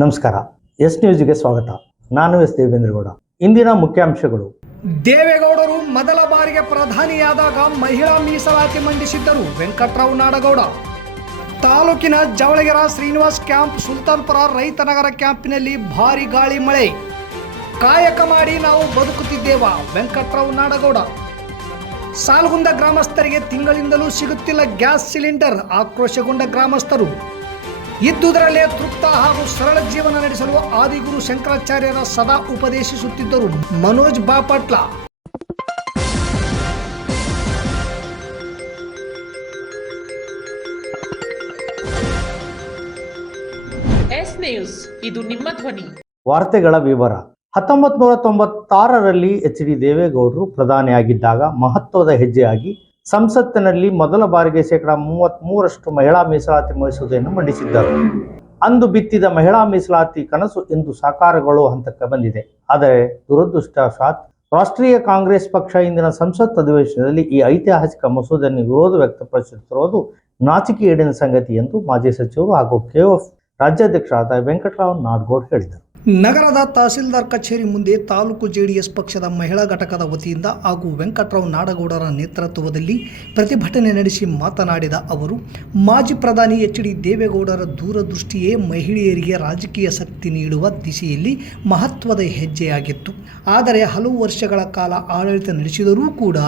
ನಮಸ್ಕಾರ. ಎಸ್ ನ್ಯೂಸ್ಗೆ ಸ್ವಾಗತ. ನಾನು ಎಸ್ ದೇವೇಂದ್ರಗೌಡ. ಇಂದಿನ ಮುಖ್ಯಾಂಶಗಳು. ದೇವೇಗೌಡರು ಮೊದಲ ಬಾರಿಗೆ ಪ್ರಧಾನಿಯಾದಾಗ ಮಹಿಳಾ ಮೀಸಲಾತಿ ಮಂಡಿಸಿದ್ದರು. ವೆಂಕಟರಾವ್ ನಾಡಗೌಡ. ತಾಲೂಕಿನ ಜವಳಗೆರ ಶ್ರೀನಿವಾಸ್ ಕ್ಯಾಂಪ್, ಸುಲ್ತಾನ್ಪುರ ರೈತನಗರ ಕ್ಯಾಂಪಿನಲ್ಲಿ ಭಾರಿ ಗಾಳಿ ಮಳೆ. ಕಾಯಕ ಮಾಡಿ ನಾವು ಬದುಕುತ್ತಿದ್ದೇವ. ವೆಂಕಟರಾವ್ ನಾಡಗೌಡ. ಸಾಲ್ಗುಂದ ಗ್ರಾಮಸ್ಥರಿಗೆ ತಿಂಗಳಿಂದಲೂ ಸಿಗುತ್ತಿಲ್ಲ ಗ್ಯಾಸ್ ಸಿಲಿಂಡರ್. ಆಕ್ರೋಶಗೊಂಡ ಗ್ರಾಮಸ್ಥರು. ಇದ್ದುದರಲ್ಲೇ ತೃಪ್ತ ಹಾಗೂ ಸರಳ ಜೀವನ ನಡೆಸಲು ಆದಿಗುರು ಶಂಕರಾಚಾರ್ಯರ ಸದಾ ಉಪದೇಶಿಸುತ್ತಿದ್ದರು. ಮನೋಜ್ ಬಾಪಟ್ಲ. ಎಸ್ ನ್ಯೂಸ್, ಇದು ನಿಮ್ಮ ಧ್ವನಿ. ವಾರ್ತೆಗಳ ವಿವರ. 1996ರಲ್ಲಿ ಎಚ್.ಡಿ. ದೇವೇಗೌಡರು ಪ್ರಧಾನಿಯಾಗಿದ್ದಾಗ ಮಹತ್ವದ ಹೆಜ್ಜೆಯಾಗಿ ಸಂಸತ್ತಿನಲ್ಲಿ ಮೊದಲ ಬಾರಿಗೆ 33% ಮಹಿಳಾ ಮೀಸಲಾತಿ ಮಸೂದೆಯನ್ನು ಮಂಡಿಸಿದ್ದರು. ಅಂದು ಬಿತ್ತಿದ ಮಹಿಳಾ ಮೀಸಲಾತಿ ಕನಸು ಇಂದು ಸಾಕಾರಗೊಳ್ಳುವ ಹಂತಕ್ಕೆ ಬಂದಿದೆ. ಆದರೆ ದುರದೃಷ್ಟವಶಾತ್ ರಾಷ್ಟ್ರೀಯ ಕಾಂಗ್ರೆಸ್ ಪಕ್ಷ ಇಂದಿನ ಸಂಸತ್ ಅಧಿವೇಶನದಲ್ಲಿ ಈ ಐತಿಹಾಸಿಕ ಮಸೂದೆಯನ್ನು ವಿರೋಧ ವ್ಯಕ್ತಪಡಿಸುತ್ತಿರುವುದು ನಾಚಿಕೆಗೇಡಿನ ಸಂಗತಿ ಎಂದು ಮಾಜಿ ಸಚಿವರು ಹಾಗೂ ಕೆಎಫ್ ರಾಜ್ಯಾಧ್ಯಕ್ಷರಾದ ವೆಂಕಟರಾವ್ ನಾಡಗೌಡ ಹೇಳಿದರು. ನಗರದ ತಹಸೀಲ್ದಾರ್ ಕಚೇರಿ ಮುಂದೆ ತಾಲೂಕು ಜೆಡಿಎಸ್ ಪಕ್ಷದ ಮಹಿಳಾ ಘಟಕದ ವತಿಯಿಂದ ಹಾಗೂ ವೆಂಕಟರಾವ್ ನಾಡಗೌಡರ ನೇತೃತ್ವದಲ್ಲಿ ಪ್ರತಿಭಟನೆ ನಡೆಸಿ ಮಾತನಾಡಿದ ಅವರು, ಮಾಜಿ ಪ್ರಧಾನಿ ಎಚ್.ಡಿ. ದೇವೇಗೌಡರ ದೂರದೃಷ್ಟಿಯೇ ಮಹಿಳೆಯರಿಗೆ ರಾಜಕೀಯ ಶಕ್ತಿ ನೀಡುವ ದಿಸೆಯಲ್ಲಿ ಮಹತ್ವದ ಹೆಜ್ಜೆಯಾಗಿತ್ತು. ಆದರೆ ಹಲವು ವರ್ಷಗಳ ಕಾಲ ಆಡಳಿತ ನಡೆಸಿದರೂ ಕೂಡ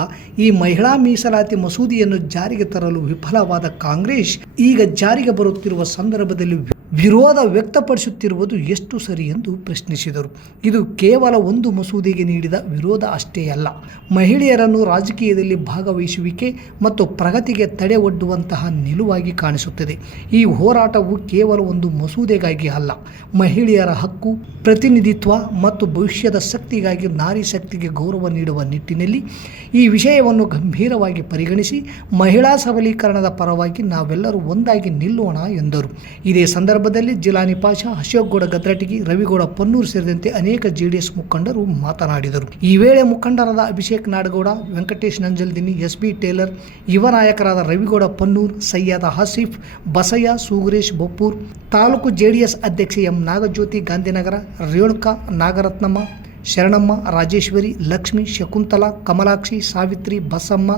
ಈ ಮಹಿಳಾ ಮೀಸಲಾತಿ ಮಸೂದೆಯನ್ನು ಜಾರಿಗೆ ತರಲು ವಿಫಲವಾದ ಕಾಂಗ್ರೆಸ್ ಈಗ ಜಾರಿಗೆ ಬರುತ್ತಿರುವ ಸಂದರ್ಭದಲ್ಲಿ ವಿರೋಧ ವ್ಯಕ್ತಪಡಿಸುತ್ತಿರುವುದು ಎಷ್ಟು ಸರಿ ಎಂದು ಪ್ರಶ್ನಿಸಿದರು. ಇದು ಕೇವಲ ಒಂದು ಮಸೂದೆಗೆ ನೀಡಿದ ವಿರೋಧ ಅಷ್ಟೇ ಅಲ್ಲ, ಮಹಿಳೆಯರನ್ನು ರಾಜಕೀಯದಲ್ಲಿ ಭಾಗವಹಿಸುವಿಕೆ ಮತ್ತು ಪ್ರಗತಿಗೆ ತಡೆ ಒಡ್ಡುವಂತಹ ನಿಲುವಾಗಿ ಕಾಣಿಸುತ್ತದೆ. ಈ ಹೋರಾಟವು ಕೇವಲ ಒಂದು ಮಸೂದೆಗಾಗಿ ಅಲ್ಲ, ಮಹಿಳೆಯರ ಹಕ್ಕು, ಪ್ರತಿನಿಧಿತ್ವ ಮತ್ತು ಭವಿಷ್ಯದ ಶಕ್ತಿಗಾಗಿ ನಾರಿ ಶಕ್ತಿಗೆ ಗೌರವ ನೀಡುವ ನಿಟ್ಟಿನಲ್ಲಿ ಈ ವಿಷಯವನ್ನು ಗಂಭೀರವಾಗಿ ಪರಿಗಣಿಸಿ ಮಹಿಳಾ ಸಬಲೀಕರಣದ ಪರವಾಗಿ ನಾವೆಲ್ಲರೂ ಒಂದಾಗಿ ನಿಲ್ಲೋಣ ಎಂದರು. ಇದೇ ಸಂದರ್ಭದಲ್ಲಿ ಜಿಲಾನಿ ಪಾಷಾ, ಅಶೋಕ್ ಗೌಡ ಗದ್ರಟಗಿ, ರವಿಗೌಡ ಪನ್ನೂರ್ ಸೇರಿದಂತೆ ಅನೇಕ ಜೆಡಿಎಸ್ ಮುಖಂಡರು ಮಾತನಾಡಿದರು. ಈ ವೇಳೆ ಮುಖಂಡರಾದ ಅಭಿಷೇಕ್ ನಾಡಗೌಡ, ವೆಂಕಟೇಶ್ ನಂಜಲ್ದಿನಿ, ಎಸ್.ಬಿ. ಟೇಲರ್, ಯುವ ನಾಯಕರಾದ ರವಿಗೌಡ ಪನ್ನೂರ್, ಸೈಯದ್ ಆಸಿಫ್, ಬಸಯ್ಯ, ಸುಗುರೇಶ್ ಬೊಪ್ಪೂರ್, ತಾಲೂಕು ಜೆಡಿಎಸ್ ಅಧ್ಯಕ್ಷ ಎಂ ನಾಗಜ್ಯೋತಿ, ಗಾಂಧಿನಗರ, ರೇಣುಕಾ, ನಾಗರತ್ನಮ್ಮ, ಶರಣಮ್ಮ, ರಾಜೇಶ್ವರಿ, ಲಕ್ಷ್ಮಿ, ಶಕುಂತಲಾ, ಕಮಲಾಕ್ಷಿ, ಸಾವಿತ್ರಿ, ಬಸಮ್ಮ,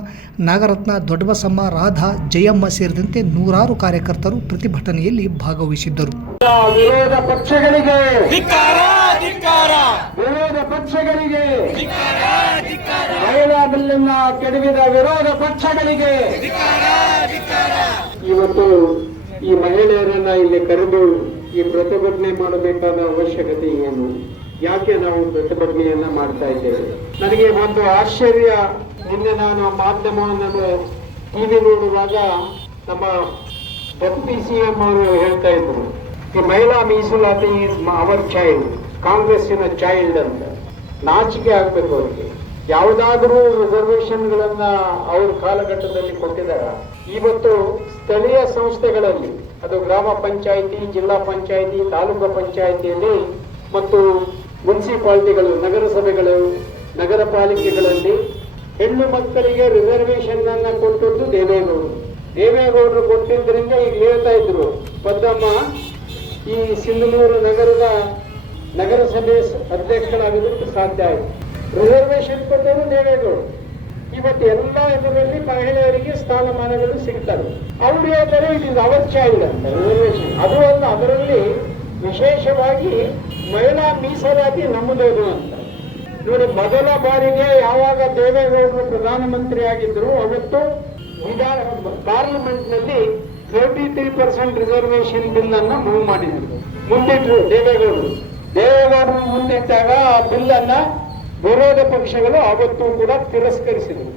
ನಾಗರತ್ನ, ದೊಡ್ಡಬಸಮ್ಮ, ರಾಧಾ, ಜಯಮ್ಮ ಸೇರಿದಂತೆ ನೂರಾರು ಕಾರ್ಯಕರ್ತರು ಪ್ರತಿಭಟನೆಯಲ್ಲಿ ಭಾಗವಹಿಸಿದ್ದರು. ವಿರೋಧ ಪಕ್ಷಗಳಿಗೆ ವಿರೋಧ ಪಕ್ಷಗಳಿಗೆ ಮಹಿಳಾ ಬಿಲ್ಲನ್ನ ಕೆಡವಿದ ವಿರೋಧ ಪಕ್ಷಗಳಿಗೆ ಇವತ್ತು ಈ ಮಹಿಳೆಯರನ್ನ ಇಲ್ಲಿ ಕರೆದು ಈ ಪ್ರತಿಭಟನೆ ಮಾಡಬೇಕಾದ ಅವಶ್ಯಕತೆ ಏನು? ಯಾಕೆ ನಾವು ಪ್ರತಿಭಟನೆಯನ್ನ ಮಾಡ್ತಾ ಇದ್ದೇವೆ? ನನಗೆ ಒಂದು ಆಶ್ಚರ್ಯ, ನಿನ್ನೆ ನಾನು ಮಾಧ್ಯಮವನ್ನು ಟಿವಿ ನೋಡುವಾಗ ನಮ್ಮ ಡೆಪ್ಯೂಟಿ ಸಿಎಂ ಅವರು ಹೇಳ್ತಾ ಇದ್ರು, ಈ ಮಹಿಳಾ ಮೀಸಲಾತಿ ಈಸ್ ಅವರ್ ಚೈಲ್ಡ್, ಕಾಂಗ್ರೆಸ್ಸಿನ ಚೈಲ್ಡ್ ಅಂತ. ನಾಚಿಕೆ ಆಗ್ಬೇಕು ಅವರಿಗೆ. ಯಾವುದಾದ್ರೂ ರಿಸರ್ವೇಶನ್ಗಳನ್ನ ಅವ್ರ ಕಾಲಘಟ್ಟದಲ್ಲಿ ಕೊಟ್ಟಿದ್ದಾರೆ. ಇವತ್ತು ಸ್ಥಳೀಯ ಸಂಸ್ಥೆಗಳಲ್ಲಿ, ಅದು ಗ್ರಾಮ ಪಂಚಾಯಿತಿ, ಜಿಲ್ಲಾ ಪಂಚಾಯಿತಿ, ತಾಲೂಕು ಪಂಚಾಯಿತಿಯಲ್ಲಿ ಮತ್ತು ಮುನ್ಸಿಪಾಲಿಟಿಗಳು, ನಗರಸಭೆಗಳು, ನಗರ ಪಾಲಿಕೆಗಳಲ್ಲಿ ಹೆಣ್ಣು ಮಕ್ಕಳಿಗೆ ರಿಸರ್ವೇಶನ್ ಅನ್ನ ಕೊಟ್ಟದ್ದು ದೇವೇಗೌಡರು ಕೊಟ್ಟಿದ್ದರಿಂದ ಈಗ ಹೇಳ್ತಾ ಇದ್ರು, ಪದ್ದಮ್ಮ ಈ ಸಿಂಧನೂರು ನಗರದ ನಗರಸಭೆ ಅಧ್ಯಕ್ಷರಾಗೋದಕ್ಕೆ ಸಾಧ್ಯ ಆಯಿತು. ರಿಸರ್ವೇಶನ್ ಕೊಟ್ಟರು ದೇವೇಗೌಡರು. ಇವತ್ತು ಎಲ್ಲ ಇದರಲ್ಲಿ ಮಹಿಳೆಯರಿಗೆ ಸ್ಥಾನಮಾನಗಳು ಸಿಗ್ತವೆ. ಅವರು ಹೇಳ್ತಾರೆ ಇಟ್ ಇಸ್ ಅವರ್ ಚೈಲ್ಡ್ ಅಂತ ರಿಸರ್ವೇಶನ್. ಅದು ಅಲ್ಲ, ಅದರಲ್ಲಿ ವಿಶೇಷವಾಗಿ ಮಹಿಳಾ ಮೀಸಲಾತಿ ನಮ್ಮದದು ಅಂತ. ನೋಡಿ, ಮೊದಲ ಬಾರಿಗೆ ಯಾವಾಗ ದೇವೇಗೌಡರು ಪ್ರಧಾನಮಂತ್ರಿ ಆಗಿದ್ರು ಅವತ್ತು ಪಾರ್ಲಿಮೆಂಟ್ ನಲ್ಲಿ 33% ರಿಸರ್ವೇಶನ್ ಬಿಲ್ ಅನ್ನ ಮೂವ್ ಮಾಡಿದ್ರು, ಮುಂದಿಟ್ರು ದೇವೇಗೌಡರು ಮುಂದಿಟ್ಟಾಗ ಆ ಬಿಲ್ ಅನ್ನ ವಿರೋಧ ಪಕ್ಷಗಳು ಅವತ್ತು ಕೂಡ ತಿರಸ್ಕರಿಸಿದ್ರು.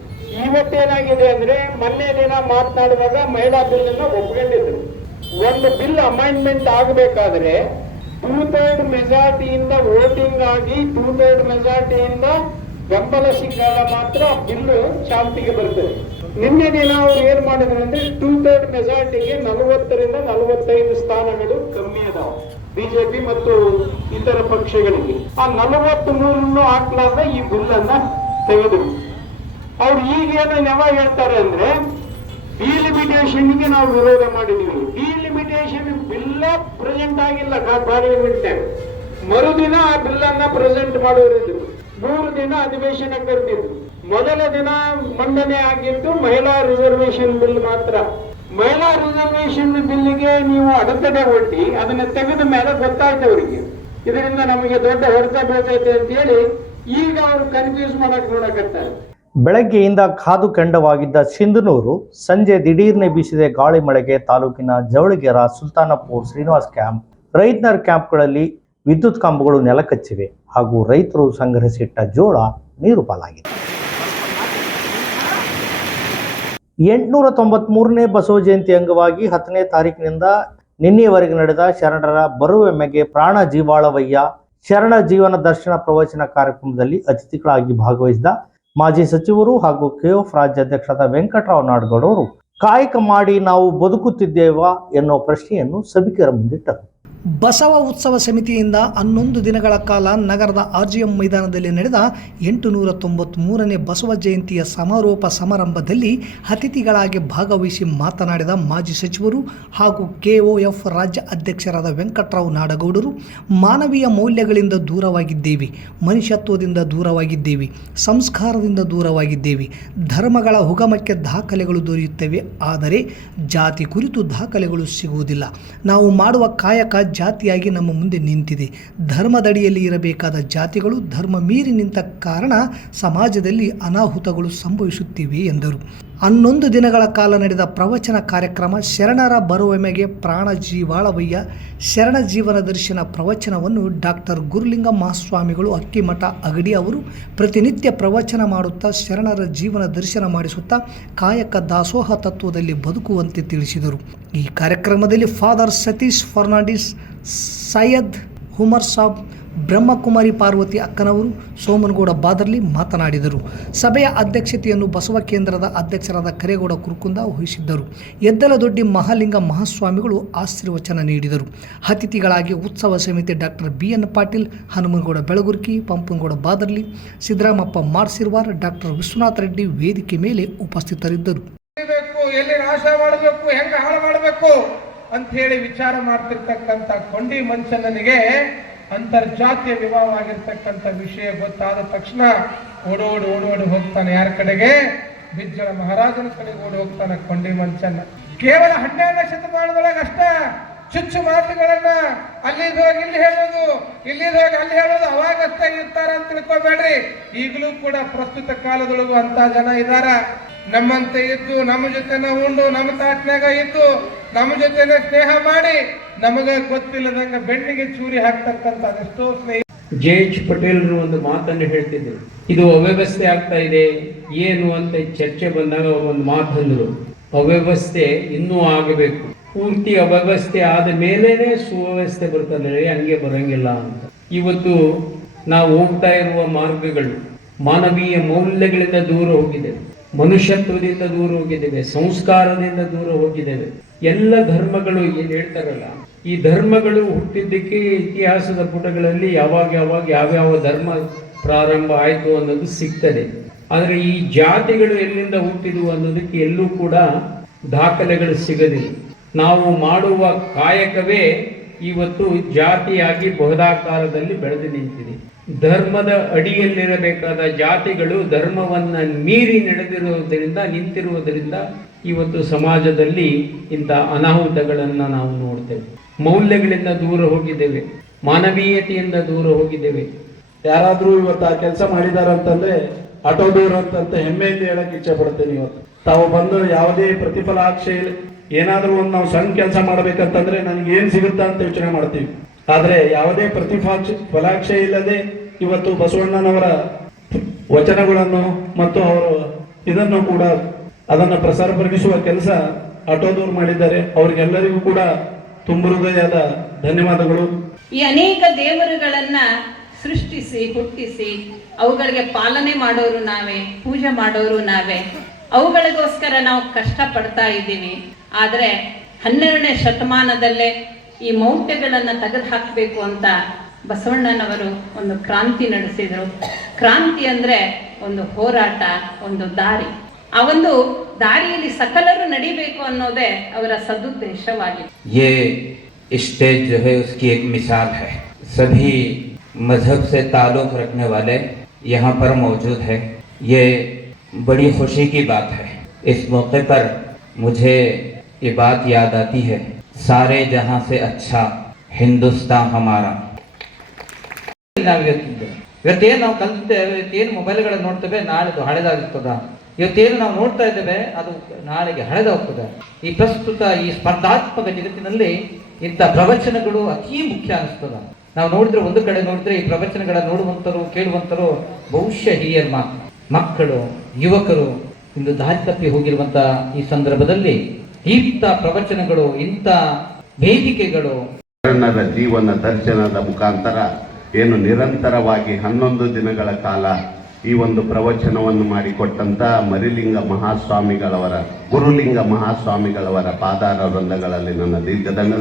ಇವತ್ತೇನಾಗಿದೆ ಅಂದ್ರೆ, ಮೊನ್ನೆ ದಿನ ಮಾತನಾಡುವಾಗ ಮಹಿಳಾ ಬಿಲ್ ಅನ್ನ ಒಪ್ಕೊಂಡಿದ್ರು. ಒಂದು ಬಿಲ್ ಅಮೆಂಡ್ಮೆಂಟ್ ಆಗಬೇಕಾದ್ರೆ 2/3 ಮೆಜಾರಿಟಿಯಿಂದ ವೋಟಿಂಗ್ ಆಗಿ 2/3 ಮೆಜಾರಿಟಿಯಿಂದ ಬೆಂಬಲ ಸಿಕ್ಕಾಗ ಮಾತ್ರ ಬಿಲ್ಲು ಚಾಲ್ತಿಗೆ ಬರ್ತದೆ. ನಿನ್ನೆ ದಿನ ಅವರು ಏನ್ ಮಾಡಿದ್ರು ಅಂದ್ರೆ 2/3 ಮೆಜಾರಿಟಿಗೆ 40ರಿಂದ 45 ಸ್ಥಾನಗಳು ಕಮ್ಮಿ ಅದಾವ ಬಿಜೆಪಿ ಮತ್ತು ಇತರ ಪಕ್ಷಗಳಿಗೆ. ಆ 43 ಹಾಕ್ಲಾರ್ದ ಈ ಬಿಲ್ ಅನ್ನ ತೆಗೆದ್ರು. ಅವ್ರು ಈಗೇನು ಯಾವಾಗ ಹೇಳ್ತಾರೆ ಅಂದ್ರೆ, ಡಿಲಿಮಿಟೇಷನ್ಗೆ ನಾವು ವಿರೋಧ ಮಾಡಿದೀವಿ. ಇನ್ವಿಟೇಷನ್ ಬಿಲ್ಲ ಪ್ರೆಸೆಂಟ್ ಆಗಿಲ್ಲ ಪಾರ್ಲಿಮೆಂಟ್ನಾಗ. ಮರುದಿನ ಆ ಬಿಲ್ ಅನ್ನ ಪ್ರೆಸೆಂಟ್ ಮಾಡೋರಿದ್ರು. 3 ದಿನ ಅಧಿವೇಶನ ಕರೆದಿದ್ರು. ಮೊದಲ ದಿನ ಮಂಡನೆ ಆಗಿದ್ದು ಮಹಿಳಾ ರಿಸರ್ವೇಶನ್ ಬಿಲ್ ಮಾತ್ರ. ಮಹಿಳಾ ರಿಸರ್ವೇಶನ್ ಬಿಲ್ಗೆ ನೀವು ಅಡೆತಡೆ ಒಡ್ಡಿ ಅದನ್ನ ತೆಗೆದ ಮೇಲೆ ಗೊತ್ತಾಯ್ತು ಅವರಿಗೆ ಇದರಿಂದ ನಮಗೆ ದೊಡ್ಡ ಹೊಡೆತ ಬೀಳ್ತೈತೆ ಅಂತ ಹೇಳಿ ಈಗ ಅವರು ಕನ್ಫ್ಯೂಸ್ ಮಾಡಕ್ ನೋಡಕತ್ತಾರೆ. ಬೆಳಗ್ಗೆಯಿಂದ ಕಾದು ಕೆಂಡವಾಗಿದ್ದ ಸಿಂಧನೂರು ಸಂಜೆ ದಿಢೀರ್ನೆ ಬೀಸಿದ ಗಾಳಿ ಮಳೆಗೆ ತಾಲೂಕಿನ ಜವಳಗೆರ, ಸುಲ್ತಾನಪುರ್, ಶ್ರೀನಿವಾಸ್ ಕ್ಯಾಂಪ್, ರೈತನರ್ ಕ್ಯಾಂಪ್ಗಳಲ್ಲಿ ವಿದ್ಯುತ್ ಕಂಬಗಳು ನೆಲಕಚ್ಚಿವೆ ಹಾಗೂ ರೈತರು ಸಂಗ್ರಹಿಸಿಟ್ಟ ಜೋಳ ನೀರು ಪಾಲಾಗಿದೆ. 893ನೇ ಬಸವ ಜಯಂತಿ ಅಂಗವಾಗಿ 10ನೇ ತಾರೀಕಿನಿಂದ ನಿನ್ನೆಯವರೆಗೆ ನಡೆದ ಶರಣರ ಬರುವೆಮ್ಮೆಗೆ ಪ್ರಾಣ ಜೀವಾಳವಯ್ಯ ಶರಣ ಜೀವನ ದರ್ಶನ ಪ್ರವಚನ ಕಾರ್ಯಕ್ರಮದಲ್ಲಿ ಅತಿಥಿಗಳಾಗಿ ಭಾಗವಹಿಸಿದ ಮಾಜಿ ಸಚಿವರು ಹಾಗೂ ಕೆಎಫ್ ರಾಜ್ಯಾಧ್ಯಕ್ಷರಾದ ವೆಂಕಟರಾವ್ ನಾಡಗೌಡ ಅವರು ಕಾಯಕ ಮಾಡಿ ನಾವು ಬದುಕುತ್ತಿದ್ದೇವಾ ಎನ್ನುವ ಪ್ರಶ್ನೆಯನ್ನು ಸಭಿಕರ ಮುಂದಿಟ್ಟರು. ಬಸವ ಉತ್ಸವ ಸಮಿತಿಯಿಂದ 11 ದಿನಗಳ ಕಾಲ ನಗರದ RGM ಮೈದಾನದಲ್ಲಿ ನಡೆದ 893ನೇ ಬಸವ ಜಯಂತಿಯ ಸಮಾರೋಪ ಸಮಾರಂಭದಲ್ಲಿ ಅತಿಥಿಗಳಾಗಿ ಭಾಗವಹಿಸಿ ಮಾತನಾಡಿದ ಮಾಜಿ ಸಚಿವರು ಹಾಗೂ KOF ರಾಜ್ಯ ಅಧ್ಯಕ್ಷರಾದ ವೆಂಕಟರಾವ್ ನಾಡಗೌಡರು, ಮಾನವೀಯ ಮೌಲ್ಯಗಳಿಂದ ದೂರವಾಗಿದ್ದೇವೆ, ಮನುಷ್ಯತ್ವದಿಂದ ದೂರವಾಗಿದ್ದೇವೆ, ಸಂಸ್ಕಾರದಿಂದ ದೂರವಾಗಿದ್ದೇವೆ. ಧರ್ಮಗಳ ಉಗಮಕ್ಕೆ ದಾಖಲೆಗಳು ದೊರೆಯುತ್ತವೆ, ಆದರೆ ಜಾತಿ ಕುರಿತು ದಾಖಲೆಗಳು ಸಿಗುವುದಿಲ್ಲ. ನಾವು ಮಾಡುವ ಕಾಯಕ ಜಾತಿಯಾಗಿ ನಮ್ಮ ಮುಂದೆ ನಿಂತಿದೆ. ಧರ್ಮದಡಿಯಲ್ಲಿ ಇರಬೇಕಾದ ಜಾತಿಗಳು ಧರ್ಮ ಮೀರಿ ನಿಂತ ಕಾರಣ ಸಮಾಜದಲ್ಲಿ ಅನಾಹುತಗಳು ಸಂಭವಿಸುತ್ತಿವೆ ಎಂದರು. 11 ದಿನಗಳ ಕಾಲ ನಡೆದ ಪ್ರವಚನ ಕಾರ್ಯಕ್ರಮ ಶರಣರ ಬರುವೆಮೆಗೆ ಪ್ರಾಣ ಜೀವಾಳವಯ್ಯ ಶರಣ ಜೀವನ ದರ್ಶನ ಪ್ರವಚನವನ್ನು ಡಾಕ್ಟರ್ ಗುರುಲಿಂಗ ಮಹಾಸ್ವಾಮಿಗಳು ಅಕ್ಕಿಮಠ ಅಗಡಿ ಅವರು ಪ್ರತಿನಿತ್ಯ ಪ್ರವಚನ ಮಾಡುತ್ತಾ ಶರಣರ ಜೀವನ ದರ್ಶನ ಮಾಡಿಸುತ್ತಾ ಕಾಯಕ ದಾಸೋಹ ತತ್ವದಲ್ಲಿ ಬದುಕುವಂತೆ ತಿಳಿಸಿದರು. ಈ ಕಾರ್ಯಕ್ರಮದಲ್ಲಿ ಫಾದರ್ ಸತೀಶ್ ಫರ್ನಾಂಡಿಸ್, ಸೈಯದ್ ಉಮರ್ ಸಾಬ್, ಬ್ರಹ್ಮಕುಮಾರಿ ಪಾರ್ವತಿ ಅಕ್ಕನವರು, ಸೋಮನಗೌಡ ಬಾದರ್ಲಿ ಮಾತನಾಡಿದರು. ಸಭೆಯ ಅಧ್ಯಕ್ಷತೆಯನ್ನು ಬಸವ ಕೇಂದ್ರದ ಅಧ್ಯಕ್ಷರಾದ ಕರೇಗೌಡ ಕುರುಕುಂದ ವಹಿಸಿದ್ದರು. ಎದ್ದಲದೊಡ್ಡಿ ಮಹಾಲಿಂಗ ಮಹಾಸ್ವಾಮಿಗಳು ಆಶೀರ್ವಚನ ನೀಡಿದರು. ಅತಿಥಿಗಳಾಗಿ ಉತ್ಸವ ಸಮಿತಿ doctor BN Patil, Hanumanagouda Belagurki, Pampanagouda Badarli, Siddaramappa Marsirvar, doctor Vishwanatha Reddy ವೇದಿಕೆ ಮೇಲೆ ಉಪಸ್ಥಿತರಿದ್ದರು. ಎಲ್ಲಿ ನಾಶ ಮಾಡಬೇಕು, ಹೆಂಗ ಹಾಳು ಮಾಡಬೇಕು ಅಂತ ಹೇಳಿ ವಿಚಾರ ಮಾಡ್ತಿರ್ತಕ್ಕಂಥ ಕೊಂಡಿ ಮನುಷ್ಯನಿಗೆ ಅಂತರ್ಜಾತೀಯ ವಿವಾಹವಾಗಿರ್ತಕ್ಕಂಥ ವಿಷಯ ಗೊತ್ತಾದ ತಕ್ಷಣ ಓಡೋಡಿ ಹೋಗ್ತಾನೆ. ಯಾರ ಕಡೆಗೆ? ಬಿಜ್ಜಳ ಮಹಾರಾಜನ ಕಡೆಗೆ ಓಡಿ ಹೋಗ್ತಾನೆ ಕೊಂಡಿ ಮನುಷ್ಯನ. ಕೇವಲ 12ನೇ ಶತಮಾನದೊಳಗೆ ಅಷ್ಟ ಚುಚ್ಚು ಮಾತುಗಳನ್ನ ಅಲ್ಲಿದ್ ಹೋಗಿ ಇಲ್ಲಿ ಹೇಳೋದು, ಇಲ್ಲಿದ್ ಹೋಗಿ ಅಲ್ಲಿ ಹೇಳೋದು, ಅವಾಗಷ್ಟೇ ಇರ್ತಾರ ಅಂತ ತಿಳ್ಕೊಬೇಡ್ರಿ. ಈಗಲೂ ಕೂಡ ಪ್ರಸ್ತುತ ಕಾಲದೊಳಗೂ ಅಂತ ಜನ ಇದಾರ. ನಮ್ಮಂತೆ ಇದ್ದು, ನಮ್ಮ ಜೊತೆನ ಉಂಡು, ನಮ್ಮ ತಾಟ್ನಾಗ ಇದ್ದು, ನಮ್ಮ ಜೊತೆನೆ ಸ್ನೇಹ ಮಾಡಿ, ನಮಗ ಗೊತ್ತಿಲ್ಲದಂಗ ಬೆಣ್ಣಿಗೆ ಚೂರಿ ಹಾಕ್ತಕ್ಕಂಥ ಅದೆಷ್ಟೋ ಸ್ನೇಹ. JH ಪಟೇಲ್ರು ಒಂದು ಮಾತನ್ನು ಹೇಳ್ತಿದ್ರು, ಇದು ಅವ್ಯವಸ್ಥೆ ಆಗ್ತಾ ಇದೆ ಏನು ಅಂತ ಚರ್ಚೆ ಬಂದಾಗ ಒಂದು ಮಾತು ಅಂದ್ರು, ಅವ್ಯವಸ್ಥೆ ಇನ್ನೂ ಆಗಬೇಕು, ಪೂರ್ತಿ ಅವ್ಯವಸ್ಥೆ ಆದ ಮೇಲೇನೆ ಸುವ್ಯವಸ್ಥೆ ಬರ್ತದೆ, ಹಂಗೆ ಬರಂಗಿಲ್ಲ ಅಂತ. ಇವತ್ತು ನಾವು ಹೋಗ್ತಾ ಇರುವ ಮಾರ್ಗಗಳು ಮಾನವೀಯ ಮೌಲ್ಯಗಳಿಂದ ದೂರ ಹೋಗಿದೆ, ಮನುಷ್ಯತ್ವದಿಂದ ದೂರ ಹೋಗಿದ್ದೇವೆ, ಸಂಸ್ಕಾರದಿಂದ ದೂರ ಹೋಗಿದ್ದೇವೆ. ಎಲ್ಲ ಧರ್ಮಗಳು ಏನು ಹೇಳ್ತಾರಲ್ಲ, ಈ ಧರ್ಮಗಳು ಹುಟ್ಟಿದ್ದಕ್ಕೆ ಇತಿಹಾಸದ ಪುಟಗಳಲ್ಲಿ ಯಾವ್ಯಾವ ಧರ್ಮ ಪ್ರಾರಂಭ ಆಯಿತು ಅನ್ನೋದು ಸಿಗ್ತದೆ. ಆದರೆ ಈ ಜಾತಿಗಳು ಎಲ್ಲಿಂದ ಹುಟ್ಟಿದ್ವು ಅನ್ನೋದಕ್ಕೆ ಎಲ್ಲೂ ಕೂಡ ದಾಖಲೆಗಳು ಸಿಗದಿಲ್ಲ. ನಾವು ಮಾಡುವ ಕಾಯಕವೇ ಇವತ್ತು ಜಾತಿಯಾಗಿ ಬೃಹದಾಕಾರದಲ್ಲಿ ಬೆಳೆದು ನಿಂತಿದೆ. ಧರ್ಮದ ಅಡಿಯಲ್ಲಿರಬೇಕಾದ ಜಾತಿಗಳು ಧರ್ಮವನ್ನ ಮೀರಿ ನಿಂತಿರುವುದರಿಂದ ಇವತ್ತು ಸಮಾಜದಲ್ಲಿ ಇಂಥ ಅನಾಹುತಗಳನ್ನು ನಾವು ನೋಡ್ತೇವೆ. ಮೌಲ್ಯಗಳಿಂದ ದೂರ ಹೋಗಿದ್ದೇವೆ, ಮಾನವೀಯತೆಯಿಂದ ದೂರ ಹೋಗಿದ್ದೇವೆ. ಯಾರಾದ್ರೂ ಇವತ್ತು ಆ ಕೆಲಸ ಮಾಡಿದಾರಂತಂದ್ರೆ ಆಟೋದೂರ್ ಅಂತ ಹೆಮ್ಮೆಯಿಂದ ಹೇಳಕ್ ಇಚ್ಛೆ ಪಡ್ತೇನೆ. ಇವತ್ತು ತಾವು ಬಂದು ಯಾವುದೇ ಪ್ರತಿಫಲಾಕ್ಷೆ ಏನಾದ್ರೂ ಒಂದು ನಾವು ಸಣ್ಣ ಕೆಲಸ ಮಾಡ್ಬೇಕಂತಂದ್ರೆ ನನಗೆ ಏನ್ ಸಿಗುತ್ತಾ ಅಂತ ಯೋಚನೆ ಮಾಡ್ತೀವಿ. ಆದ್ರೆ ಯಾವುದೇ ಫಲಾಕ್ಷೆ ಇಲ್ಲದೆ ಇವತ್ತು ಬಸವಣ್ಣನವರ ವಚನಗಳನ್ನು ಮತ್ತು ಅವರು ಇದನ್ನು ಕೂಡ ಅದನ್ನು ಪ್ರಸಾರಪಡಿಸುವ ಕೆಲಸ ಆಟೋದೂರ್ ಮಾಡಿದ್ದಾರೆ. ಅವರಿಗೆಲ್ಲರಿಗೂ ಕೂಡ ತುಂಬ ಹೃದಯದ ಧನ್ಯವಾದಗಳು. ಈ ಅನೇಕ ದೇವರುಗಳನ್ನ ಸೃಷ್ಟಿಸಿ ಹುಟ್ಟಿಸಿ ಅವುಗಳಿಗೆ ಪಾಲನೆ ಮಾಡೋರು ನಾವೇ, ಪೂಜೆ ಮಾಡೋರು ನಾವೇ, ಅವುಗಳಿಗೋಸ್ಕರ ನಾವು ಕಷ್ಟ ಪಡ್ತಾ ಇದ್ದೀವಿ. ಆದರೆ 12ನೇ ಶತಮಾನದಲ್ಲೇ ಈ ಮೌಢ್ಯಗಳನ್ನು ತೆಗೆದು ಹಾಕಬೇಕು ಅಂತ ಬಸವಣ್ಣನವರು ಒಂದು ಕ್ರಾಂತಿ ನಡೆಸಿದರು. ಕ್ರಾಂತಿ ಅಂದ್ರೆ ಒಂದು ಹೋರಾಟ, ಒಂದು ದಾರಿ. ಆ ಒಂದು ದಾರಿಯಲ್ಲಿ ಸಕಲರು ನಡಿಬೇಕು ಅನ್ನೋದೇ ಅವರ ಸದುದ್ದೇಶವಾಗಿದೆ. ये स्टेज जो है उसकी एक मिसाल है. सभी मजहब से ताल्लुक़ रखने वाले यहाँ पर मौजूद है. ये बड़ी खुशी की बात है. इस मौके पर मुझे ये बात याद आती है, सारे जहाँ से अच्छा हिंदुस्तान हमारा. ಇವತ್ತೇನು ನಾವು ಕಲಿತೇವೆ, ಇವತ್ತೇನು ಮೊಬೈಲ್ಗಳನ್ನು ನೋಡ್ತೇವೆ, ನಾಳೆದು ಹಳೆದಾಗಿರ್ತದ. ಇವತ್ತೇನು ನಾವು ನೋಡ್ತಾ ಇದ್ದೇವೆ ಅದು ನಾಳೆಗೆ ಹಳೆದಾಗ್ತದೆ. ಈ ಪ್ರಸ್ತುತ ಈ ಸ್ಪರ್ಧಾತ್ಮಕ ಜಗತ್ತಿನಲ್ಲಿ ಇಂಥ ಪ್ರವಚನಗಳು ಅತೀ ಮುಖ್ಯ ಅನಿಸ್ತದ. ನಾವು ನೋಡಿದ್ರೆ ಒಂದು ಕಡೆ ನೋಡಿದ್ರೆ ಈ ಪ್ರವಚನಗಳ ನೋಡುವಂತರು ಕೇಳುವಂತರು ಬಹುಶಃ ಹಿರಿಯರು ಮಾತ್ರ. ಮಕ್ಕಳು ಯುವಕರು ಇಂದು ದಾರಿ ತಪ್ಪಿ ಹೋಗಿರುವಂತ ಈ ಸಂದರ್ಭದಲ್ಲಿ ಇಂಥ ಪ್ರವಚನಗಳು, ಇಂಥ ವೇದಿಕೆಗಳು ಶರಣರ ಜೀವನ ದರ್ಶನದ ಮುಖಾಂತರ ಏನು ನಿರಂತರವಾಗಿ 11 ದಿನಗಳ ಕಾಲ ಈ ಒಂದು ಪ್ರವಚನವನ್ನು ಮಾಡಿಕೊಟ್ಟಂತ ಮರಿಲಿಂಗ ಮಹಾಸ್ವಾಮಿಗಳವರ, ಗುರುಲಿಂಗ ಮಹಾಸ್ವಾಮಿಗಳವರ ಪಾದಾರ ವೃಂದಗಳಲ್ಲಿ ನನ್ನ ದೀರ್ಘದಂಡ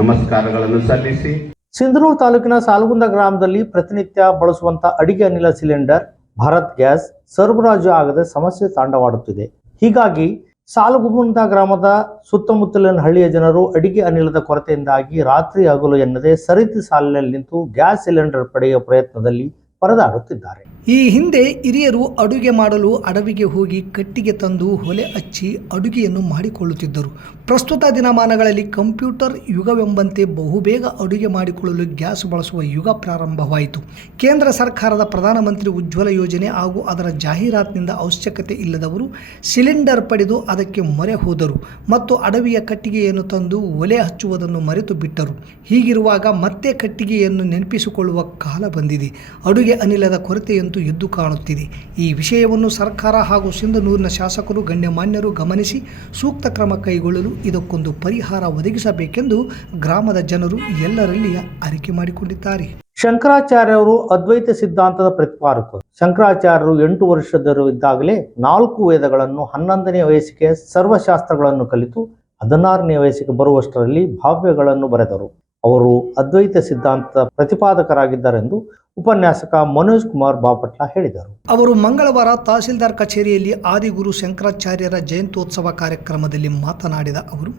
ನಮಸ್ಕಾರಗಳನ್ನು ಸಲ್ಲಿಸಿ, ಸಿಂಧನೂರು ತಾಲೂಕಿನ ಸಾಲಗುಂದ ಗ್ರಾಮದಲ್ಲಿ ಪ್ರತಿನಿತ್ಯ ಬಳಸುವಂತ ಅಡಿಗೆ ಅನಿಲ ಸಿಲಿಂಡರ್ ಭಾರತ್ ಗ್ಯಾಸ್ ಸರಬರಾಜು ಆಗದೆ ಸಮಸ್ಯೆ ತಾಂಡವಾಡುತ್ತಿದೆ. ಹೀಗಾಗಿ ಸಾಲಗುಂದ ಗ್ರಾಮದ ಸುತ್ತಮುತ್ತಲಿನ ಹಳ್ಳಿಯ ಜನರು ಅಡಿಗೆ ಅನಿಲದ ಕೊರತೆಯಿಂದಾಗಿ ರಾತ್ರಿ ಹಗಲು ಎನ್ನದೆ ಸರತಿ ಸಾಲಿನಲ್ಲಿ ನಿಂತು ಗ್ಯಾಸ್ ಸಿಲಿಂಡರ್ ಪಡೆಯುವ ಪ್ರಯತ್ನದಲ್ಲಿ ಪರದಾಡುತ್ತಿದ್ದಾರೆ. ಈ ಹಿಂದೆ ಹಿರಿಯರು ಅಡುಗೆ ಮಾಡಲು ಅಡವಿಗೆ ಹೋಗಿ ಕಟ್ಟಿಗೆ ತಂದು ಹೊಲೆ ಹಚ್ಚಿ ಅಡುಗೆಯನ್ನು ಮಾಡಿಕೊಳ್ಳುತ್ತಿದ್ದರು. ಪ್ರಸ್ತುತ ದಿನಮಾನಗಳಲ್ಲಿ ಕಂಪ್ಯೂಟರ್ ಯುಗವೆಂಬಂತೆ ಬಹುಬೇಗ ಅಡುಗೆ ಮಾಡಿಕೊಳ್ಳಲು ಗ್ಯಾಸ್ ಬಳಸುವ ಯುಗ ಪ್ರಾರಂಭವಾಯಿತು. ಕೇಂದ್ರ ಸರ್ಕಾರದ ಪ್ರಧಾನಮಂತ್ರಿ ಉಜ್ವಲ ಯೋಜನೆ ಹಾಗೂ ಅದರ ಜಾಹೀರಾತಿನಿಂದ ಅವಶ್ಯಕತೆ ಇಲ್ಲದವರು ಸಿಲಿಂಡರ್ ಪಡೆದು ಅದಕ್ಕೆ ಮೊರೆ ಹೋದರು ಮತ್ತು ಅಡವಿಯ ಕಟ್ಟಿಗೆಯನ್ನು ತಂದು ಒಲೆ ಹಚ್ಚುವುದನ್ನು ಮರೆತು ಬಿಟ್ಟರು. ಹೀಗಿರುವಾಗ ಮತ್ತೆ ಕಟ್ಟಿಗೆಯನ್ನು ನೆನಪಿಸಿಕೊಳ್ಳುವ ಕಾಲ ಬಂದಿದೆ. ಅಡುಗೆ ಅನಿಲದ ಕೊರತೆಯಂತೂ ಎದ್ದು ಕಾಣುತ್ತಿದೆ. ಈ ವಿಷಯವನ್ನು ಸರ್ಕಾರ ಹಾಗೂ ಸಿಂಧನೂರಿನ ಶಾಸಕರು ಗಣ್ಯಮಾನ್ಯರು ಗಮನಿಸಿ ಸೂಕ್ತ ಕ್ರಮ ಕೈಗೊಳ್ಳಲು ಇದಕ್ಕೊಂದು ಪರಿಹಾರ ಒದಗಿಸಬೇಕೆಂದು ಗ್ರಾಮದ ಜನರು ಎಲ್ಲರಲ್ಲಿ ಅರಿಕೆ ಮಾಡಿಕೊಂಡಿದ್ದಾರೆ. ಶಂಕರಾಚಾರ್ಯರು ಅದ್ವೈತ ಸಿದ್ಧಾಂತದ ಪ್ರತಿಪಾದಕರು. ಶಂಕರಾಚಾರ್ಯರು 8 ವರ್ಷದರು ಇದ್ದಾಗಲೇ 4 ವೇದಗಳನ್ನು, 11ನೇ ವಯಸ್ಸಿಗೆ ಸರ್ವಶಾಸ್ತ್ರಗಳನ್ನು ಕಲಿತು 16ನೇ ವಯಸ್ಸಿಗೆ ಬರುವಷ್ಟರಲ್ಲಿ ಭಾವ್ಯಗಳನ್ನು ಬರೆದರು. ಅವರು ಅದ್ವೈತ ಸಿದ್ಧಾಂತದ ಪ್ರತಿಪಾದಕರಾಗಿದ್ದಾರೆಂದು ಉಪನ್ಯಾಸಕ ಮನೋಜ್ ಕುಮಾರ್ ಬಾಪಟ್ಲ ಹೇಳಿದರು. ಅವರು ಮಂಗಳವಾರ ತಹಸೀಲ್ದಾರ್ ಕಚೇರಿಯಲ್ಲಿ ಆದಿಗುರು ಶಂಕರಾಚಾರ್ಯರ ಜಯಂತ್ಯೋತ್ಸವ ಕಾರ್ಯಕ್ರಮದಲ್ಲಿ ಮಾತನಾಡಿದ ಅವರು,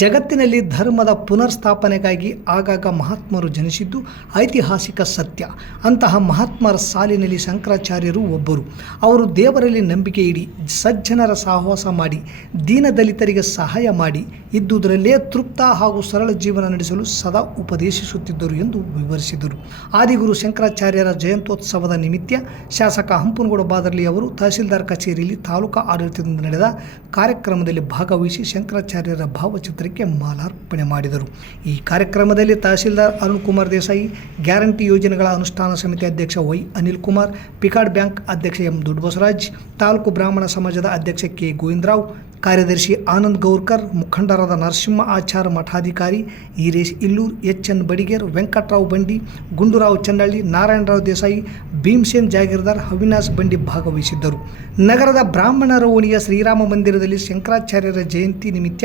ಜಗತ್ತಿನಲ್ಲಿ ಧರ್ಮದ ಪುನರ್ಸ್ಥಾಪನೆಗಾಗಿ ಆಗಾಗ ಮಹಾತ್ಮರು ಜನಿಸಿದ್ದು ಐತಿಹಾಸಿಕ ಸತ್ಯ. ಅಂತಹ ಮಹಾತ್ಮರ ಸಾಲಿನಲ್ಲಿ ಶಂಕರಾಚಾರ್ಯರು ಒಬ್ಬರು. ಅವರು ದೇವರಲ್ಲಿ ನಂಬಿಕೆ ಇಡಿ, ಸಜ್ಜನರ ಸಹವಾಸ ಮಾಡಿ, ದೀನದಲಿತರಿಗೆ ಸಹಾಯ ಮಾಡಿ, ಇದ್ದುದರಲ್ಲೇ ತೃಪ್ತ ಹಾಗೂ ಸರಳ ಜೀವನ ನಡೆಸಲು ಸದಾ ಉಪದೇಶಿಸುತ್ತಿದ್ದರು ಎಂದು ವಿವರಿಸಿದರು. ಆದಿಗುರು ಶಂಕರಾಚಾರ್ಯರ ಜಯಂತ್ಯೋತ್ಸವದ ನಿಮಿತ್ತ ಶಾಸಕ ಹಂಪನಗೌಡ ಬಾದರ್ಲಿ ಅವರು ತಹಸೀಲ್ದಾರ್ ಕಚೇರಿಯಲ್ಲಿ ತಾಲೂಕಾ ಆಡಳಿತದಿಂದ ನಡೆದ ಕಾರ್ಯಕ್ರಮದಲ್ಲಿ ಭಾಗವಹಿಸಿ ಶಂಕರಾಚಾರ್ಯರ ಭಾವಚಿತ್ರಕ್ಕೆ ಮಾಲಾರ್ಪಣೆ ಮಾಡಿದರು. ಈ ಕಾರ್ಯಕ್ರಮದಲ್ಲಿ ತಹಸೀಲ್ದಾರ್ ಅರುಣ್ ಕುಮಾರ್ ದೇಸಾಯಿ, ಗ್ಯಾರಂಟಿ ಯೋಜನೆಗಳ ಅನುಷ್ಠಾನ ಸಮಿತಿ ಅಧ್ಯಕ್ಷ Y Anil Kumar, PICARD bank ಅಧ್ಯಕ್ಷ ಎಂ ದೊಡ್ಡಬಸವರಾಜ್, ತಾಲೂಕು ಬ್ರಾಹ್ಮಣ ಸಮಾಜದ ಅಧ್ಯಕ್ಷ ಕೆ ಗೋವಿಂದರಾವ್, ಕಾರ್ಯದರ್ಶಿ ಆನಂದ್ ಗೌರ್ಕರ್, ಮುಖಂಡರಾದ ನರಸಿಂಹ ಆಚಾರ ಮಠಾಧಿಕಾರಿ, ಈರೇಶ್ ಇಲ್ಲೂರ್, ಎಚ್ ಎನ್ ಬಡಿಗೇರ್, ವೆಂಕಟರಾವ್ ಬಂಡಿ, ಗುಂಡೂರಾವ್ ಚನ್ನಳ್ಳಿ, ನಾರಾಯಣರಾವ್ ದೇಸಾಯಿ, ಭೀಮಸೇನ್ ಜಾಗೀರ್ದಾರ್, ಅವಿನಾಶ್ ಬಂಡಿ ಭಾಗವಹಿಸಿದ್ದರು. ನಗರದ ಬ್ರಾಹ್ಮಣರ ಓಣಿಯ ಶ್ರೀರಾಮ ಮಂದಿರದಲ್ಲಿ ಶಂಕರಾಚಾರ್ಯರ ಜಯಂತಿ ನಿಮಿತ್ತ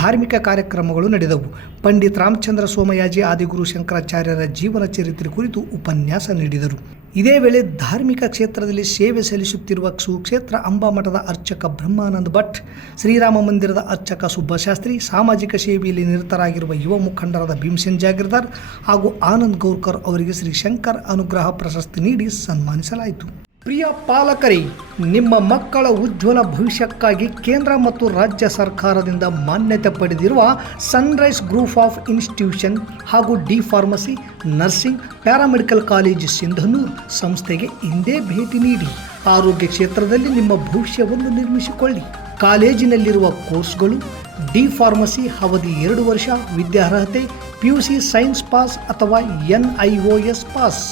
ಧಾರ್ಮಿಕ ಕಾರ್ಯಕ್ರಮಗಳು ನಡೆದವು. ಪಂಡಿತ್ ರಾಮಚಂದ್ರ ಸೋಮಯಾಜಿ ಆದಿಗುರು ಶಂಕರಾಚಾರ್ಯರ ಜೀವನ ಚರಿತ್ರೆ ಕುರಿತು ಉಪನ್ಯಾಸ ನೀಡಿದರು. ಇದೇ ವೇಳೆ ಧಾರ್ಮಿಕ ಕ್ಷೇತ್ರದಲ್ಲಿ ಸೇವೆ ಸಲ್ಲಿಸುತ್ತಿರುವ ಸುಕ್ಷೇತ್ರ ಅಂಬಾಮಠದ ಅರ್ಚಕ ಬ್ರಹ್ಮಾನಂದ ಭಟ್, ಶ್ರೀರಾಮ ಮಂದಿರದ ಅರ್ಚಕ ಸುಬ್ಬಶಾಸ್ತ್ರಿ, ಸಾಮಾಜಿಕ ಸೇವೆಯಲ್ಲಿ ನಿರತರಾಗಿರುವ ಯುವ ಮುಖಂಡರಾದ ಭೀಮಸೇನ್ ಜಾಗೀರ್ದಾರ್ ಹಾಗೂ ಆನಂದ್ ಗೌರ್ಕರ್ ಅವರಿಗೆ ಶ್ರೀ ಶಂಕರ್ ಅನುಗ್ರಹ ಪ್ರಶಸ್ತಿ ನೀಡಿ ಸನ್ಮಾನಿಸಲಾಯಿತು. ಪ್ರಿಯ ಪಾಲಕರೇ, ನಿಮ್ಮ ಮಕ್ಕಳ ಉಜ್ವಲ ಭವಿಷ್ಯಕ್ಕಾಗಿ ಕೇಂದ್ರ ಮತ್ತು ರಾಜ್ಯ ಸರ್ಕಾರದಿಂದ ಮಾನ್ಯತೆ ಪಡೆದಿರುವ ಸನ್ರೈಸ್ ಗ್ರೂಪ್ ಆಫ್ ಇನ್ಸ್ಟಿಟ್ಯೂಷನ್ ಹಾಗೂ D pharmacy, nursing, paramedical college Sindhanur ಸಂಸ್ಥೆಗೆ ಇಂದೇ ಭೇಟಿ ನೀಡಿ ಆರೋಗ್ಯ ಕ್ಷೇತ್ರದಲ್ಲಿ ನಿಮ್ಮ ಭವಿಷ್ಯವನ್ನು ನಿರ್ಮಿಸಿಕೊಳ್ಳಿ. ಕಾಲೇಜಿನಲ್ಲಿರುವ ಕೋರ್ಸ್ಗಳು: ಡಿ ಫಾರ್ಮಸಿ ಅವಧಿ 2 ವರ್ಷ, ವಿದ್ಯಾರ್ಹತೆ PUC ಸೈನ್ಸ್ ಪಾಸ್ ಅಥವಾ NIOS ಪಾಸ್.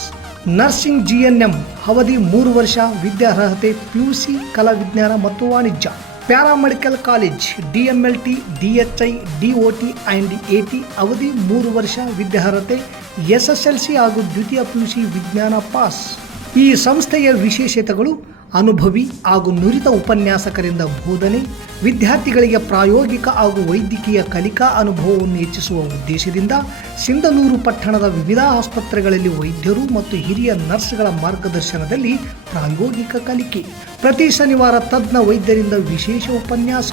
ನರ್ಸಿಂಗ್ GNM ಅವಧಿ 3 ವರ್ಷ, ವಿದ್ಯಾರ್ಹತೆ PUC ಕಲಾ ವಿಜ್ಞಾನ ಮತ್ತು ವಾಣಿಜ್ಯ. Paramedical college DMLT, DHI, DOT and AT ಅವಧಿ 3 ವರ್ಷ, ವಿದ್ಯಾರ್ಹತೆ SSLC ಹಾಗೂ ದ್ವಿತೀಯ PUC ವಿಜ್ಞಾನ ಪಾಸ್. ಈ ಸಂಸ್ಥೆಯ ವಿಶೇಷತೆಗಳು: ಅನುಭವಿ ಹಾಗೂ ನುರಿತ ಉಪನ್ಯಾಸಕರಿಂದ ಬೋಧನೆ, ವಿದ್ಯಾರ್ಥಿಗಳಿಗೆ ಪ್ರಾಯೋಗಿಕ ಹಾಗೂ ವೈದ್ಯಕೀಯ ಕಲಿಕಾ ಅನುಭವವನ್ನು ಹೆಚ್ಚಿಸುವ ಉದ್ದೇಶದಿಂದ ಸಿಂಧನೂರು ಪಟ್ಟಣದ ವಿವಿಧ ಆಸ್ಪತ್ರೆಗಳಲ್ಲಿ ವೈದ್ಯರು ಮತ್ತು ಹಿರಿಯ ನರ್ಸ್ಗಳ ಮಾರ್ಗದರ್ಶನದಲ್ಲಿ ಪ್ರಾಯೋಗಿಕ ಕಲಿಕೆ. ಪ್ರತಿ ಶನಿವಾರ ತಜ್ಞ ವೈದ್ಯರಿಂದ ವಿಶೇಷ ಉಪನ್ಯಾಸ.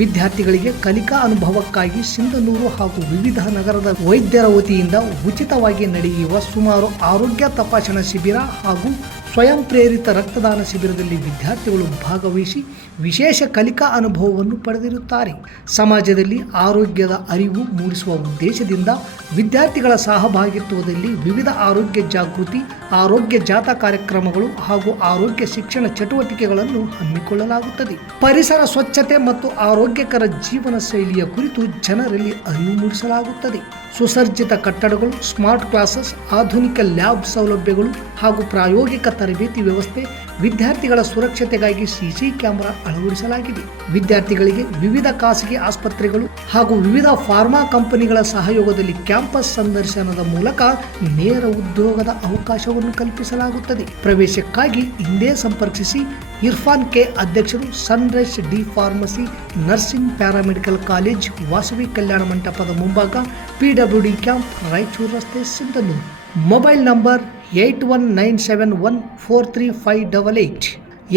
ವಿದ್ಯಾರ್ಥಿಗಳಿಗೆ ಕಲಿಕಾ ಅನುಭವಕ್ಕಾಗಿ ಸಿಂಧನೂರು ಹಾಗೂ ವಿವಿಧ ನಗರದ ವೈದ್ಯರ ವತಿಯಿಂದ ಉಚಿತವಾಗಿ ನಡೆಯುವ ಸುಮಾರು ಆರೋಗ್ಯ ತಪಾಸಣಾ ಶಿಬಿರ ಹಾಗೂ ಸ್ವಯಂ ಪ್ರೇರಿತ ರಕ್ತದಾನ ಶಿಬಿರದಲ್ಲಿ ವಿದ್ಯಾರ್ಥಿಗಳು ಭಾಗವಹಿಸಿ ವಿಶೇಷ ಕಲಿಕಾ ಅನುಭವವನ್ನು ಪಡೆದಿರುತ್ತಾರೆ. ಸಮಾಜದಲ್ಲಿ ಆರೋಗ್ಯದ ಅರಿವು ಮೂಡಿಸುವ ಉದ್ದೇಶದಿಂದ ವಿದ್ಯಾರ್ಥಿಗಳ ಸಹಭಾಗಿತ್ವದಲ್ಲಿ ವಿವಿಧ ಆರೋಗ್ಯ ಜಾಗೃತಿ, ಆರೋಗ್ಯ ಜಾಥಾ ಕಾರ್ಯಕ್ರಮಗಳು ಹಾಗೂ ಆರೋಗ್ಯ ಶಿಕ್ಷಣ ಚಟುವಟಿಕೆಗಳನ್ನು ಹಮ್ಮಿಕೊಳ್ಳಲಾಗುತ್ತದೆ. ಪರಿಸರ ಸ್ವಚ್ಛತೆ ಮತ್ತು ಆರೋಗ್ಯಕರ ಜೀವನ ಶೈಲಿಯ ಕುರಿತು ಜನರಲ್ಲಿ ಅರಿವು ಮೂಡಿಸಲಾಗುತ್ತದೆ. ಸುಸಜ್ಜಿತ ಕಟ್ಟಡಗಳು, ಸ್ಮಾರ್ಟ್ ಕ್ಲಾಸಸ್, ಆಧುನಿಕ ಲ್ಯಾಬ್ ಸೌಲಭ್ಯಗಳು ಹಾಗೂ ಪ್ರಾಯೋಗಿಕ ತರಬೇತಿ ವ್ಯವಸ್ಥೆ, ವಿದ್ಯಾರ್ಥಿಗಳ ಸುರಕ್ಷತೆಗಾಗಿ ಸಿಸಿ ಕ್ಯಾಮೆರಾ ಅಳವಡಿಸಲಾಗಿದೆ. ವಿದ್ಯಾರ್ಥಿಗಳಿಗೆ ವಿವಿಧ ಖಾಸಗಿ ಆಸ್ಪತ್ರೆಗಳು ಹಾಗೂ ವಿವಿಧ ಫಾರ್ಮಾ ಕಂಪನಿಗಳ ಸಹಯೋಗದಲ್ಲಿ ಕ್ಯಾಂಪಸ್ ಸಂದರ್ಶನದ ಮೂಲಕ ನೇರ ಉದ್ಯೋಗದ ಅವಕಾಶವನ್ನು ಕಲ್ಪಿಸಲಾಗುತ್ತದೆ. ಪ್ರವೇಶಕ್ಕಾಗಿ ಹಿಂದೆ ಸಂಪರ್ಕಿಸಿ. ಇರ್ಫಾನ್ ಕೆ, ಅಧ್ಯಕ್ಷರು, Sunrise D pharmacy nursing paramedical college, Vasavi Kalyana ಮಂಟಪದ ಮುಂಭಾಗ, PWD ಕ್ಯಾಂಪ್, ರಾಯಚೂರು ರಸ್ತೆ, ಸಿಂಧನೂರು. Mobile number 8197143588,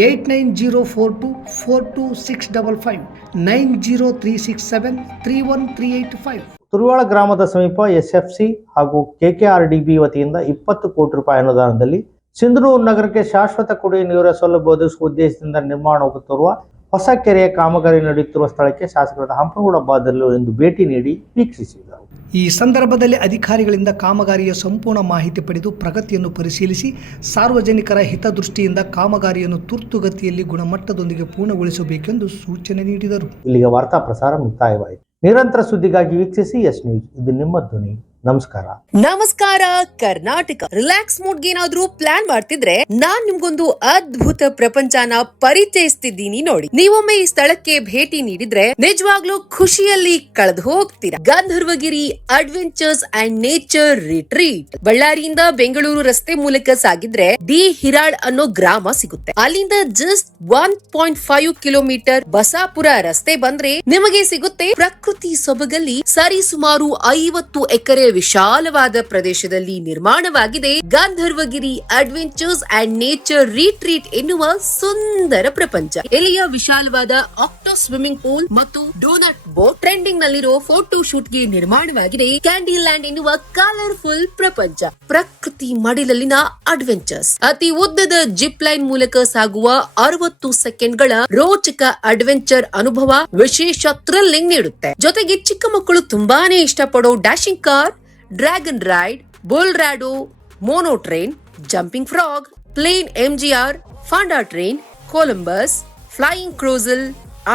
8904242655, 9036731385. ತುರುವಾಳ ಗ್ರಾಮದ ಸಮೀಪ SFC ಹಾಗೂ KKRDB ವತಿಯಿಂದ 20 ಕೋಟಿ ರೂಪಾಯಿ ಅನುದಾನದಲ್ಲಿ ಸಿಂಧನೂರು ನಗರಕ್ಕೆ ಶಾಶ್ವತ ಕುಡಿಯುವ ನೀರಿನ ಸೌಲಭ್ಯ ಒದಗಿಸುವ ಉದ್ದೇಶದಿಂದ ನಿರ್ಮಾಣವಾಗುತ್ತಿರುವ ಹೊಸ ಕೆರೆಯ ಕಾಮಗಾರಿ ನಡೆಯುತ್ತಿರುವ ಸ್ಥಳಕ್ಕೆ ಶಾಸಕರಾದ ಹಂಪನಗೌಡ ಬಾದರ್ಲು ಎಂದು ಭೇಟಿ ನೀಡಿ ವೀಕ್ಷಿಸಿದರು. ಈ ಸಂದರ್ಭದಲ್ಲಿ ಅಧಿಕಾರಿಗಳಿಂದ ಕಾಮಗಾರಿಯ ಸಂಪೂರ್ಣ ಮಾಹಿತಿ ಪಡೆದು ಪ್ರಗತಿಯನ್ನು ಪರಿಶೀಲಿಸಿ ಸಾರ್ವಜನಿಕರ ಹಿತದೃಷ್ಟಿಯಿಂದ ಕಾಮಗಾರಿಯನ್ನು ತುರ್ತುಗತಿಯಲ್ಲಿ ಗುಣಮಟ್ಟದೊಂದಿಗೆ ಪೂರ್ಣಗೊಳಿಸಬೇಕೆಂದು ಸೂಚನೆ ನೀಡಿದರು. ಇಲ್ಲಿಗೆ ವಾರ್ತಾ ಪ್ರಸಾರ ಮುಕ್ತಾಯವಾಯಿತು. ನಿರಂತರ ಸುದ್ದಿಗಾಗಿ ವೀಕ್ಷಿಸಿ ಎಸ್ ನ್ಯೂಸ್. ಇದು ನಿಮ್ಮ ಧ್ವನಿ. ನಮಸ್ಕಾರ ಕರ್ನಾಟಕ. ರಿಲ್ಯಾಕ್ಸ್ ಮೂಡ್ಗೆ ಏನಾದ್ರೂ ಪ್ಲಾನ್ ಮಾಡ್ತಿದ್ರೆ ನಾನ್ ನಿಮ್ಗೊಂದು ಅದ್ಭುತ ಪ್ರಪಂಚನ ಪರಿಚಯಿಸ್ತಿದ್ದೀನಿ ನೋಡಿ. ನೀವೊಮ್ಮೆ ಈ ಸ್ಥಳಕ್ಕೆ ಭೇಟಿ ನೀಡಿದ್ರೆ ನಿಜವಾಗ್ಲೂ ಖುಷಿಯಲ್ಲಿ ಕಳೆದು ಹೋಗ್ತೀರಾ. Gandharvagiri adventures and nature retreat. ಬಳ್ಳಾರಿಯಿಂದ ಬೆಂಗಳೂರು ರಸ್ತೆ ಮೂಲಕ ಸಾಗಿದ್ರೆ ಡಿ ಹಿರಾಳ್ ಅನ್ನೋ ಗ್ರಾಮ ಸಿಗುತ್ತೆ. ಅಲ್ಲಿಂದ ಜಸ್ಟ್ 1.5 ಕಿಲೋಮೀಟರ್ ಬಸಾಪುರ ರಸ್ತೆ ಬಂದ್ರೆ ನಿಮಗೆ ಸಿಗುತ್ತೆ ಪ್ರಕೃತಿ ಸೊಬಗಲ್ಲಿ ಸರಿಸುಮಾರು 50 ಎಕರೆ ವಿಶಾಲವಾದ ಪ್ರದೇಶದಲ್ಲಿ ನಿರ್ಮಾಣವಾಗಿದೆ Gandharvagiri adventures and nature retreat ಎನ್ನುವ ಸುಂದರ ಪ್ರಪಂಚ. ಇಲ್ಲಿಯ ವಿಶಾಲವಾದ ಆಕ್ಟೋ ಸ್ವಿಮ್ಮಿಂಗ್ ಪೂಲ್ ಮತ್ತು ಡೋನಟ್ ಬೋಟ್, ಟ್ರೆಂಡಿಂಗ್ ನಲ್ಲಿರೋ ಫೋಟೋ ಶೂಟ್ ಗೆ ನಿರ್ಮಾಣವಾಗಿದೆ ಕ್ಯಾಂಡಿ ಲ್ಯಾಂಡ್ ಎನ್ನುವ ಕಲರ್ಫುಲ್ ಪ್ರಪಂಚ. ಪ್ರಕೃತಿ ಮಡಿಲಲ್ಲಿನ ಅಡ್ವೆಂಚರ್ಸ್, ಅತಿ ಉದ್ದದ ಜಿಪ್ ಲೈನ್ ಮೂಲಕ ಸಾಗುವ 60 ಸೆಕೆಂಡ್ಗಳ ರೋಚಕ ಅಡ್ವೆಂಚರ್ ಅನುಭವ ವಿಶೇಷ ಥ್ರಿಲ್ಲಿಂಗ್ ನೀಡುತ್ತೆ. ಜೊತೆಗೆ ಚಿಕ್ಕ ಮಕ್ಕಳು ತುಂಬಾನೇ ಇಷ್ಟಪಡೋ dashing car, dragon ride, bull rodeo, mono train, jumping frog, plane MGR, ಫಾಂಡಾ train, Columbus, flying carousel,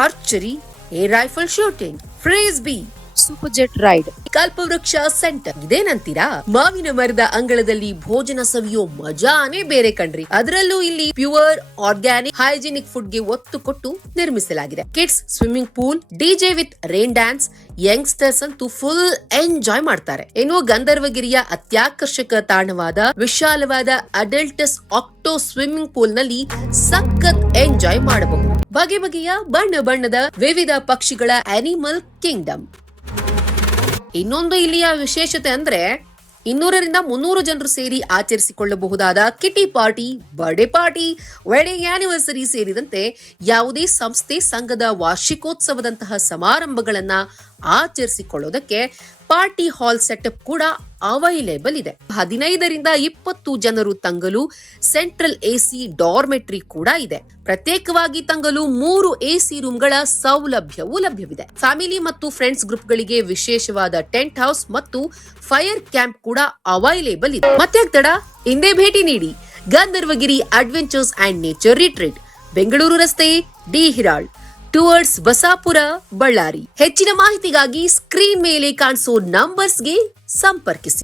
archery, air rifle shooting, frisbee, super jet ride, Kalpavriksha centre. ಇದೇನಂತೀರಾ? ಮಾವಿನ ಮರದ ಅಂಗಳದಲ್ಲಿ ಭೋಜನ ಸವಿಯೋ ಮಜಾನೇ ಬೇರೆ ಕಣ್ರಿ. ಅದರಲ್ಲೂ ಇಲ್ಲಿ ಪ್ಯೂರ್ ಆರ್ಗ್ಯಾನಿಕ್ ಹೈಜಿನಿಕ್ ಫುಡ್ ಗೆ ಒತ್ತು ಕೊಟ್ಟು ನಿರ್ಮಿಸಲಾಗಿದೆ. Kids swimming pool, DJ with rain dance, youngsters ಅಂತೂ ಫುಲ್ ಎಂಜಾಯ್ ಮಾಡ್ತಾರೆ. ಇನ್ನು ಗಂಧರ್ವಗಿರಿಯ ಅತ್ಯಾಕರ್ಷಕ ತಾಣವಾದ ವಿಶಾಲವಾದ ಅಡಲ್ಟಸ್ ಆಕ್ಟೋ ಸ್ವಿಮ್ಮಿಂಗ್ ಪೂಲ್ ನಲ್ಲಿ ಸಖತ್ ಎಂಜಾಯ್ ಮಾಡಬಹುದು. ಬಗೆ ಬಗೆಯ ಬಣ್ಣ ಬಣ್ಣದ ವಿವಿಧ ಪಕ್ಷಿಗಳ ಅನಿಮಲ್ ಕಿಂಗ್ಡಮ್. ಇನ್ನೊಂದು ಇಲ್ಲಿಯ ವಿಶೇಷತೆ ಅಂದ್ರೆ 200ರಿಂದ 300 ಜನರು ಸೇರಿ ಆಚರಿಸಿಕೊಳ್ಳಬಹುದಾದ kitty party, birthday party, wedding anniversary ಸೇರಿದಂತೆ ಯಾವುದೇ ಸಂಸ್ಥೆ ಸಂಘದ ವಾರ್ಷಿಕೋತ್ಸವದಂತಹ ಸಮಾರಂಭಗಳನ್ನ ಆಚರಿಸಿಕೊಳ್ಳೋದಕ್ಕೆ ಪಾರ್ಟಿ ಹಾಲ್ ಸೆಟಪ್ ಕೂಡ ಅವೈಲೇಬಲ್ ಇದೆ. 15ರಿಂದ 20 ಜನರು ತಂಗಲು ಸೆಂಟ್ರಲ್ AC ಡಾರ್ಮೆಟ್ರಿ ಕೂಡ ಇದೆ. ಪ್ರತ್ಯೇಕವಾಗಿ ತಂಗಲು 3 AC ರೂಮ್ಗಳ ಸೌಲಭ್ಯವೂ ಲಭ್ಯವಿದೆ. ಫ್ಯಾಮಿಲಿ ಮತ್ತು ಫ್ರೆಂಡ್ಸ್ ಗ್ರೂಪ್ ಗಳಿಗೆ ವಿಶೇಷವಾದ ಟೆಂಟ್ ಹೌಸ್ ಮತ್ತು ಫೈರ್ ಕ್ಯಾಂಪ್ ಕೂಡ ಅವೈಲೇಬಲ್ ಇದೆ. ಮತ್ತೆ ತಡ, ಹಿಂದೆ ಭೇಟಿ ನೀಡಿ Gandharvagiri adventures and nature retreat, Bengaluru ರಸ್ತೆ, ಡಿ ಹಿರಾಳ್, ಟುವರ್ಡ್ಸ್ ಬಸಾಪುರ, ಬಳ್ಳಾರಿ. ಹೆಚ್ಚಿನ ಮಾಹಿತಿಗಾಗಿ ಸ್ಕ್ರೀನ್ ಮೇಲೆ ಕಾಣಿಸೋ ನಂಬರ್ಸ್ಗೆ ಸಂಪರ್ಕಿಸಿ.